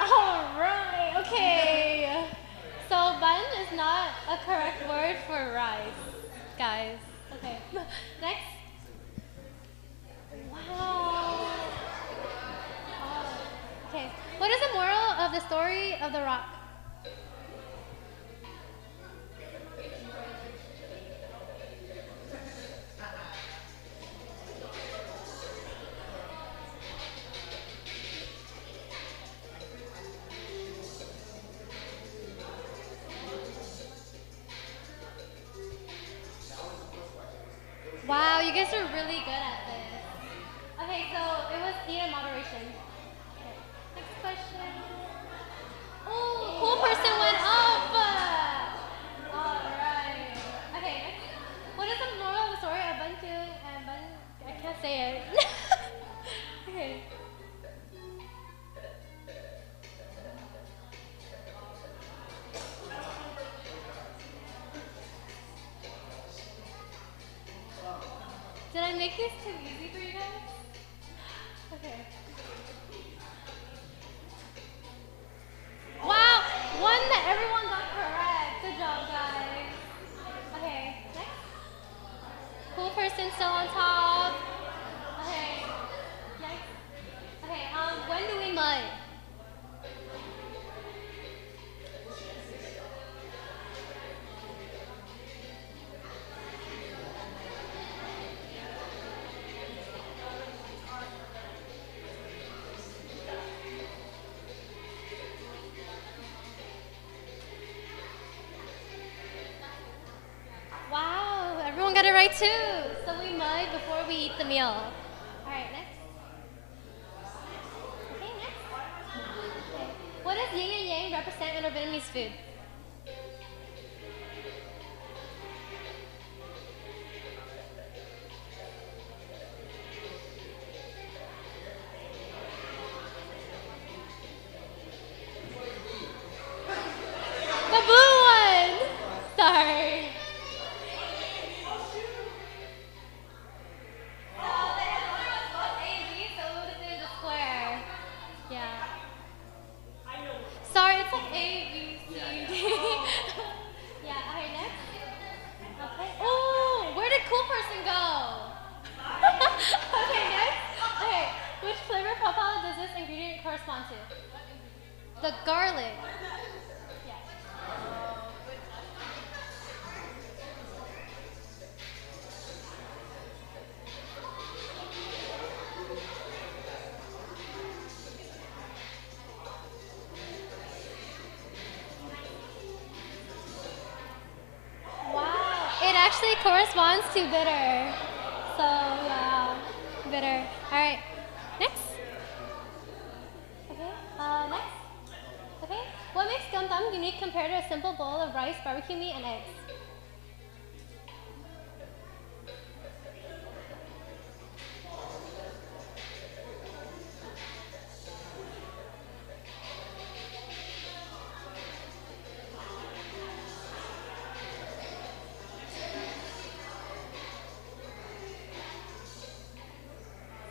All right. Okay. So bun is not a correct word for rice, guys. Okay. Next. Wow. Okay. What is the moral of the story of the rock? Wow, you guys are really good at this. Okay, so it was eat in moderation. Okay, next question. Oh, cool person went up. All right. Okay, next. What is the moral of the story of Bun Toon and Bun? I can't say it. Okay. Did I make this too easy for you guys? Okay. Wow, one that everyone got correct. Good job, guys. Okay, next. Cool person still on top. Okay, next. Okay, when do we mud? Wow, everyone got it right too. So we mud before we eat the meal. All right, next. Okay, next. Okay. What does yin and yang represent in our Vietnamese food? The blue one. Sorry. Yeah. Sorry, it's like A, B, C, D. Yeah, okay, next. Okay. Oh, where did cool person go? Okay, next. Okay, which flavor profile does this ingredient correspond to? The garlic. Yeah. Wow, it actually corresponds to bitter. So, yeah, bitter. All right, next. Okay, next. Okay, what makes gum gum unique compared to a simple bowl of rice, barbecue meat, and eggs?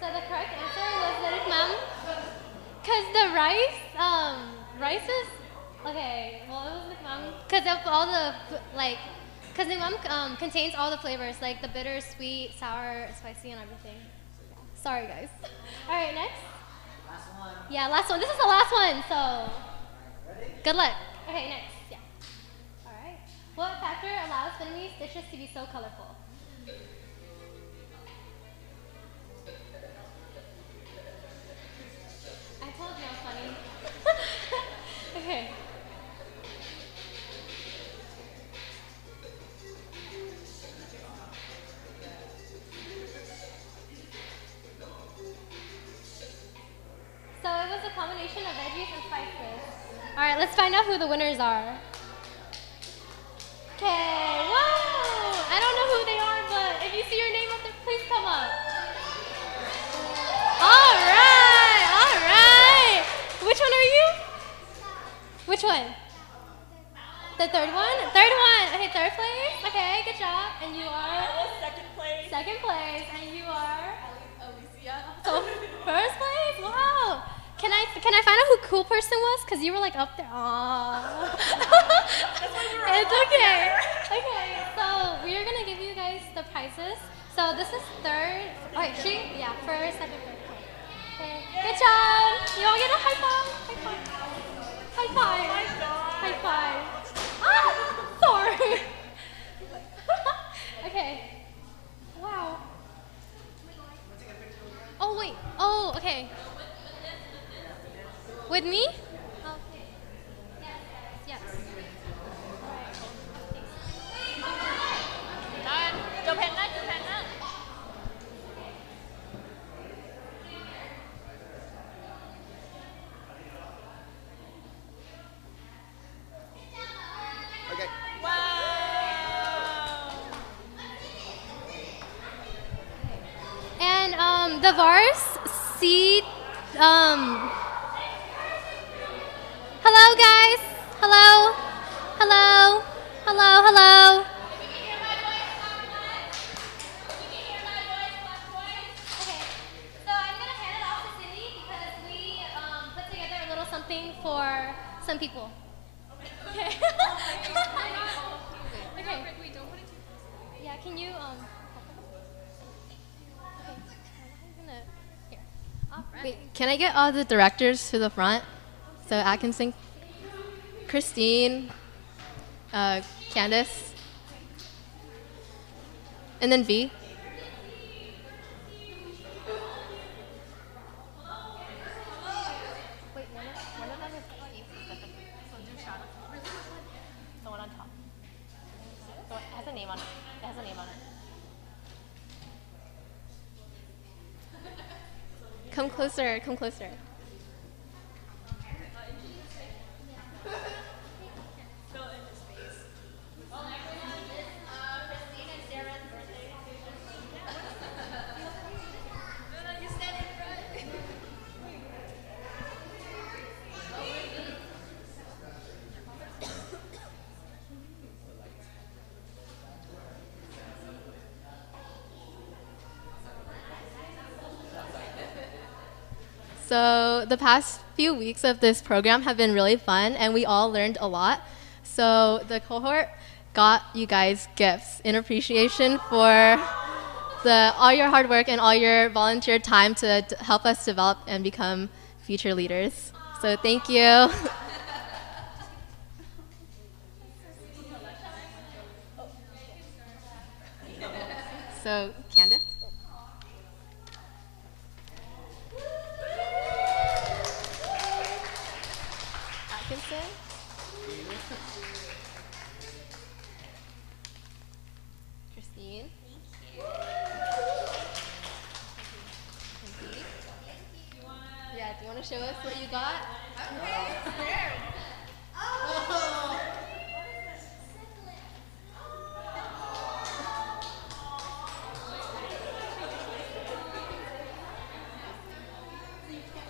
So the correct answer was Lyric Mom. Cause the rice is, okay, well it was Lyric Mom. Cause of all the, cause the mom contains all the flavors, like the bitter, sweet, sour, spicy, and everything. Sorry guys. All right, next. Last one. Yeah, last one. This is the last one, so good luck. Okay, next. Yeah. All right. What factor allows Vietnamese dishes to be so colorful? I told you I was funny. Okay. So it was a combination of veggies and spices. All right, let's find out who the winners are. Okay, whoa! I don't know who they are, but if you see your name up there, please come up. All right, all right. Which one are you? Which one? The third one? Third one. Okay, third place. Okay, good job. And you are? Second place. Second place. And you are? Alicia. So first place? Wow. Can I find out who cool person was? Because you were like up there. Aww. It's okay. Okay, so we are gonna give you guys the prizes. So this is third. Alright, yeah, first, second, third. Okay. Good job. You all get a high five. High five. High five. High five. Ah, sorry. Okay. Wow. Oh wait. Oh, okay. With me? Okay. Yes. Chụp hình đó, chụp hình đó. the VARs see. Hello, guys. Hello. Hello. Hello. Hello. Okay. So I'm gonna hand it off to Cindy because we put together a little something for some people. Okay. Okay. Yeah. Can you Wait, can I get all the directors to the front so I can sing? Christine, Candace, and then V. Wait, one of them is Steve specifically. So do shout out. Where's the one on top? So it has a name on it. It has a name on it. Come closer, come closer. So the past few weeks of this program have been really fun, and we all learned a lot. So the cohort got you guys gifts in appreciation for all your hard work and all your volunteer time to help us develop and become future leaders. So thank you. So Candace? Atkinson? Christine? Yeah, do you want to show us what you got? Okay.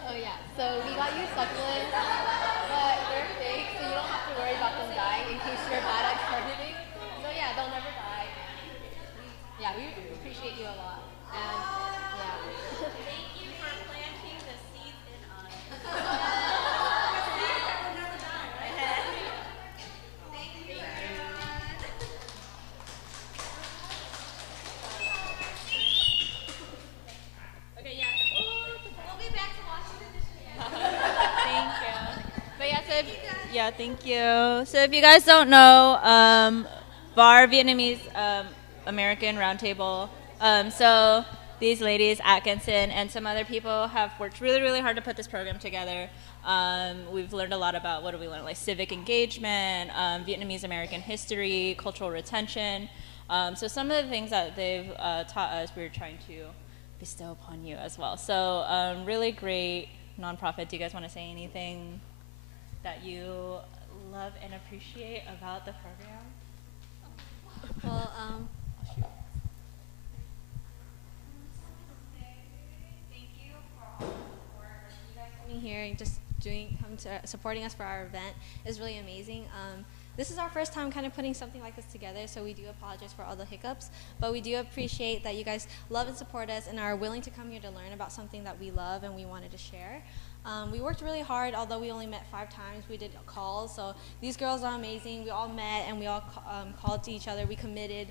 Oh yeah, so we got you succulents, but they're fake, so you don't have to worry about them dying in case you're bad at gardening. So yeah, they'll never die. We appreciate you a lot. And yeah. Thank you for planting the seeds in us. Okay, yeah. We'll be back to Washington. Thank you. But yeah, thank you. So if you guys don't know, VAR Vietnamese American Roundtable. So these ladies, Atkinson, and some other people have worked really, really hard to put this program together. We've learned a lot about, what do we learn? Like civic engagement, Vietnamese American history, cultural retention. So some of the things that they've taught us, we're trying to bestow upon you as well. So really great nonprofit. Do you guys want to say anything that you love and appreciate about the program? Well, thank you for all the support. You guys coming here and just supporting us for our event is really amazing. This is our first time kind of putting something like this together, so we do apologize for all the hiccups, but we do appreciate that you guys love and support us and are willing to come here to learn about something that we love and we wanted to share. We worked really hard, although we only met 5 times. We did calls, so these girls are amazing. We all met and we all called to each other. We committed.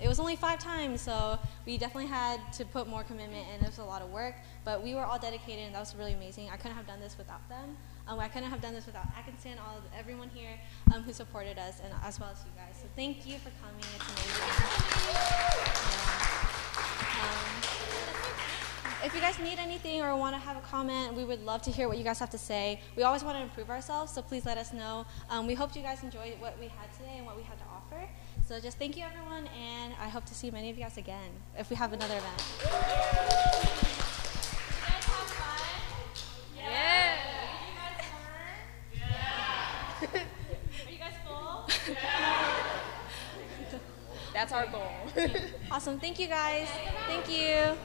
It was only 5 times, so we definitely had to put more commitment, and it was a lot of work, but we were all dedicated, and that was really amazing. I couldn't have done this without them. I couldn't have done this without Atkinson, everyone here who supported us, and as well as you guys. So thank you for coming. It's amazing. If you guys need anything or want to have a comment, we would love to hear what you guys have to say. We always want to improve ourselves, so please let us know. We hope you guys enjoyed what we had today and what we had to offer. So just thank you, everyone, and I hope to see many of you guys again if we have another event. You guys have fun? Yeah. You guys learn? Yeah. Are you guys full? That's our goal. Awesome. Thank you, guys. Thank you.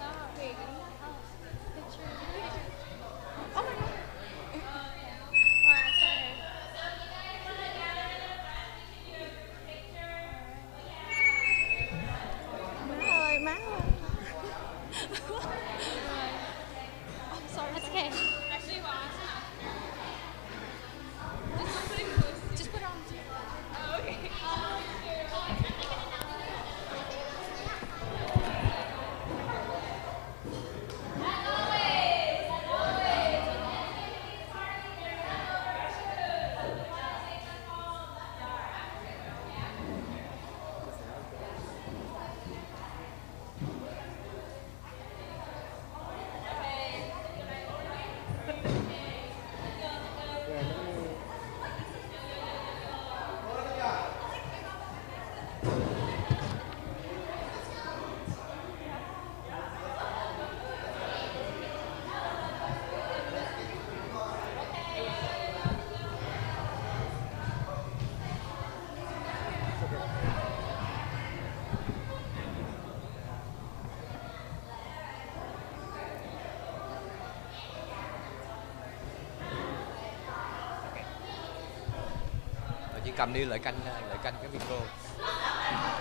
cầm đi lợi canh cái micro.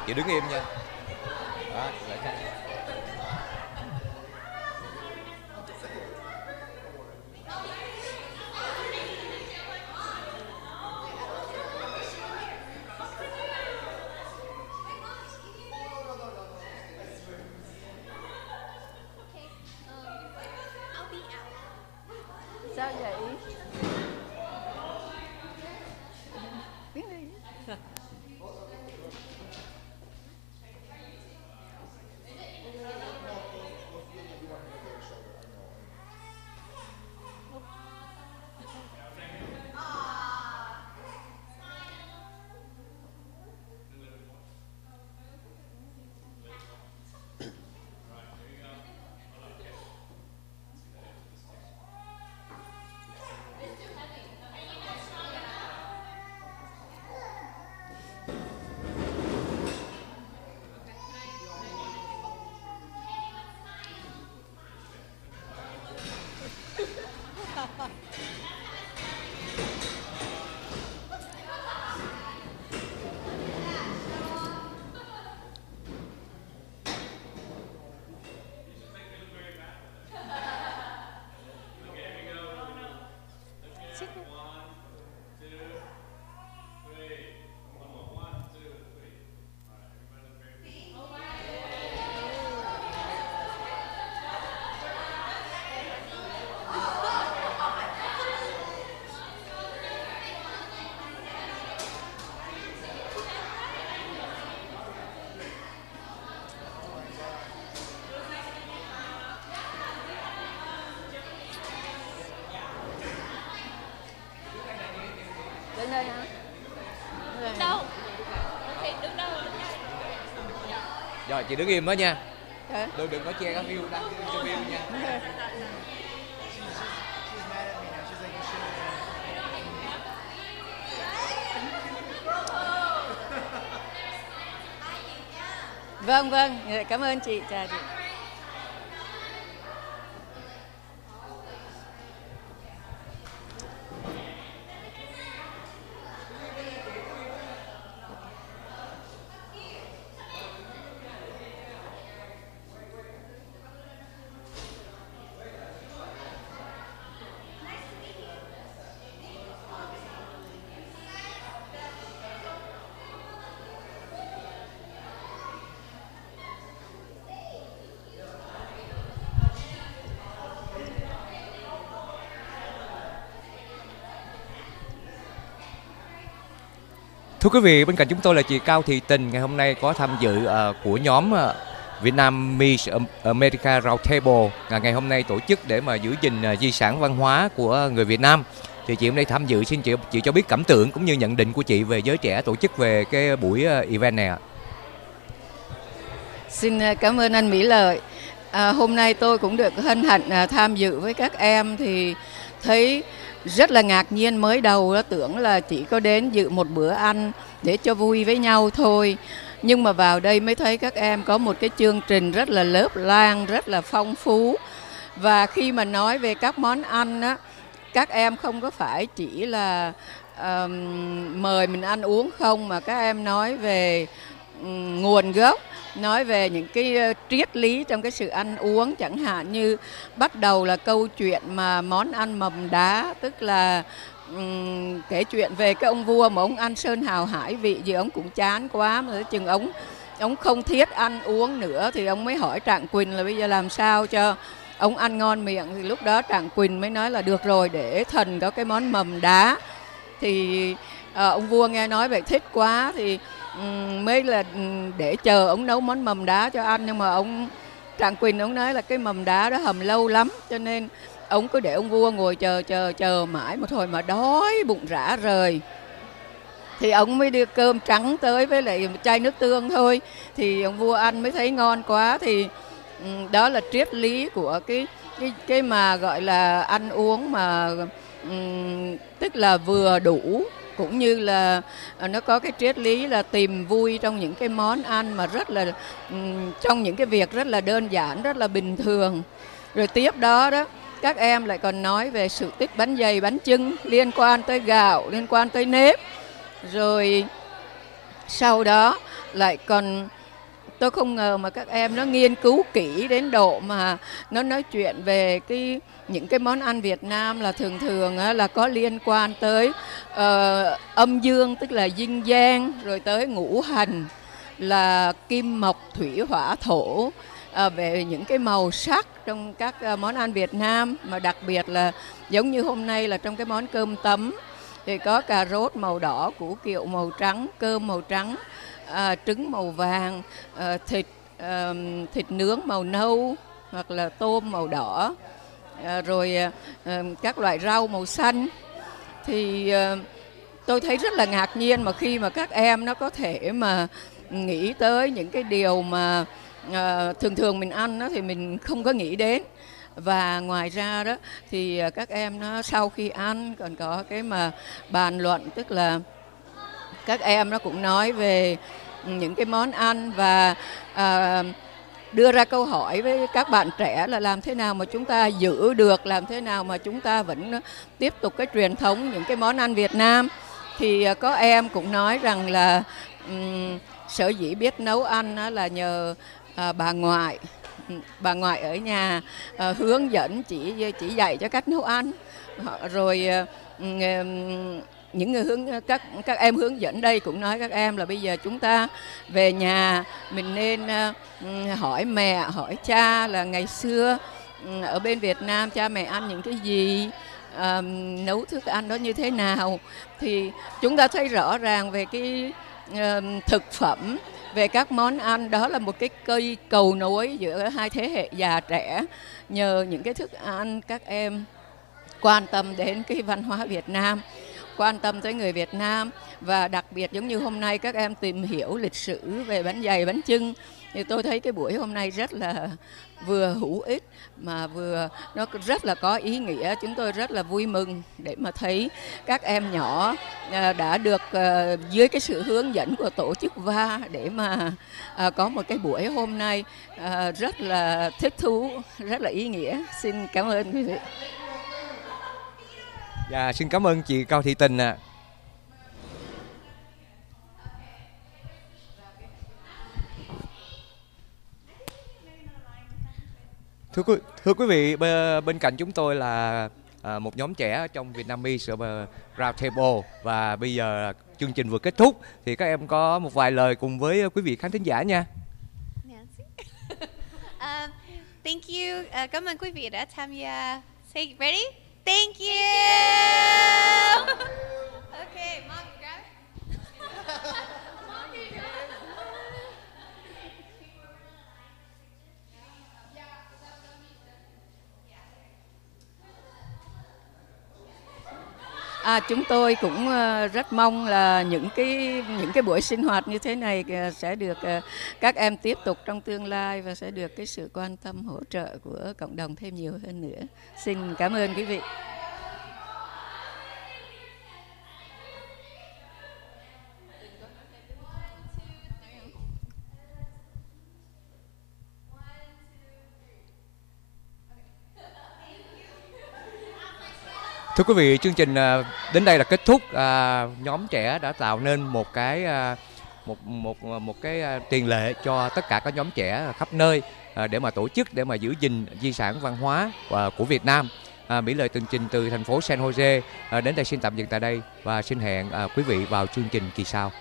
Chị đứng im nha. Đó, lợi canh. Sao vậy? Đứng đây hả? Đứng đâu? Đứng đâu? Rồi chị đứng im đó nha. Hả? Đừng có che cái view, đăng cho view nha. Vâng, cảm ơn chị, chào chị. Thưa quý vị, bên cạnh chúng tôi là chị Cao Thị Tình, ngày hôm nay có tham dự của nhóm Vietnamese America Roundtable. Ngày hôm nay tổ chức để mà giữ gìn di sản văn hóa của người Việt Nam. Thì chị hôm nay tham dự, xin chị cho biết cảm tưởng cũng như nhận định của chị về giới trẻ tổ chức về cái buổi event này ạ. Xin cảm ơn anh Mỹ Lợi. Hôm nay tôi cũng được hân hạnh tham dự với các em thì thấy rất là ngạc nhiên. Mới đầu đó tưởng là chỉ có đến dự một bữa ăn để cho vui với nhau thôi. Nhưng mà vào đây mới thấy các em có một cái chương trình rất là lớp lang, rất là phong phú. Và khi mà nói về các món ăn á, các em không có phải chỉ là mời mình ăn uống không, mà các em nói về nguồn gốc, nói về những cái triết lý trong cái sự ăn uống, chẳng hạn như bắt đầu là câu chuyện mà món ăn mầm đá, tức là kể chuyện về cái ông vua mà ông ăn sơn hào hải vị gì ông cũng chán quá, mà chừng ông không thiết ăn uống nữa thì ông mới hỏi Trạng Quỳnh là bây giờ làm sao cho ông ăn ngon miệng. Thì lúc đó Trạng Quỳnh mới nói là được rồi, để thần có cái món mầm đá. Thì ông vua nghe nói vậy thích quá thì mới là để chờ ông nấu món mầm đá cho ăn. Nhưng mà Trạng Quỳnh ông nói là cái mầm đá đó hầm lâu lắm, cho nên ông cứ để ông vua ngồi chờ mãi một hồi mà đói bụng rã rời thì ông mới đưa cơm trắng tới với lại một chai nước tương thôi. Thì ông vua ăn mới thấy ngon quá. Thì đó là triết lý của cái mà gọi là ăn uống mà tức là vừa đủ, cũng như là nó có cái triết lý là tìm vui trong những cái món ăn mà rất là trong những cái việc rất là đơn giản, rất là bình thường. Rồi tiếp đó các em lại còn nói về sự tích bánh dày bánh chưng, liên quan tới gạo, liên quan tới nếp. Rồi sau đó lại còn, tôi không ngờ mà các em nó nghiên cứu kỹ đến độ mà nó nói chuyện về những cái món ăn Việt Nam là thường thường là có liên quan tới âm dương, tức là yin yang, rồi tới ngũ hành là kim mộc thủy hỏa thổ, về những cái màu sắc trong các món ăn Việt Nam, mà đặc biệt là giống như hôm nay là trong cái món cơm tấm thì có cà rốt màu đỏ, củ kiệu màu trắng, cơm màu trắng, trứng màu vàng, thịt nướng màu nâu hoặc là tôm màu đỏ, rồi các loại rau màu xanh. Thì tôi thấy rất là ngạc nhiên mà khi mà các em nó có thể mà nghĩ tới những cái điều mà thường thường mình ăn đó thì mình không có nghĩ đến. Và ngoài ra đó thì các em nó sau khi ăn còn có cái mà bàn luận, tức là các em nó cũng nói về những cái món ăn và đưa ra câu hỏi với các bạn trẻ là làm thế nào mà chúng ta giữ được, làm thế nào mà chúng ta vẫn tiếp tục cái truyền thống những cái món ăn Việt Nam. Thì có em cũng nói rằng là sở dĩ biết nấu ăn là nhờ bà ngoại. Bà ngoại ở nhà hướng dẫn chỉ dạy cho cách nấu ăn, rồi những người các em hướng dẫn đây cũng nói các em là bây giờ chúng ta về nhà mình nên hỏi mẹ, hỏi cha là ngày xưa ở bên Việt Nam cha mẹ ăn những cái gì, nấu thức ăn đó như thế nào. Thì chúng ta thấy rõ ràng về cái thực phẩm, về các món ăn, đó là một cái cây cầu nối giữa hai thế hệ già trẻ. Nhờ những cái thức ăn các em quan tâm đến cái văn hóa Việt Nam, quan tâm tới người Việt Nam, và đặc biệt giống như hôm nay các em tìm hiểu lịch sử về bánh dày, bánh chưng. Thì tôi thấy cái buổi hôm nay rất là vừa hữu ích mà vừa nó rất là có ý nghĩa. Chúng tôi rất là vui mừng để mà thấy các em nhỏ đã được dưới cái sự hướng dẫn của tổ chức VAR để mà có một cái buổi hôm nay rất là thích thú, rất là ý nghĩa. Xin cảm ơn quý vị. Dạ, xin cảm ơn chị Cao Thị Tình ạ. Thưa quý vị, bên cạnh chúng tôi là một nhóm trẻ trong Vietnamese Roundtable, và bây giờ chương trình vừa kết thúc thì các em có một vài lời cùng với quý vị khán thính giả nha. Thank you. Cảm ơn quý vị đã tham gia. Say ready? Thank you. Okay, Mom, grab it. Chúng tôi cũng rất mong là những cái buổi sinh hoạt như thế này sẽ được các em tiếp tục trong tương lai và sẽ được cái sự quan tâm hỗ trợ của cộng đồng thêm nhiều hơn nữa. Xin cảm ơn quý vị. Thưa quý vị, chương trình đến đây là kết thúc. Nhóm trẻ đã tạo nên một cái tiền lệ cho tất cả các nhóm trẻ khắp nơi để mà tổ chức, để mà giữ gìn di sản văn hóa của Việt Nam. Mỹ lời tường trình từ thành phố San Jose đến đây xin tạm dừng tại đây và xin hẹn quý vị vào chương trình kỳ sau.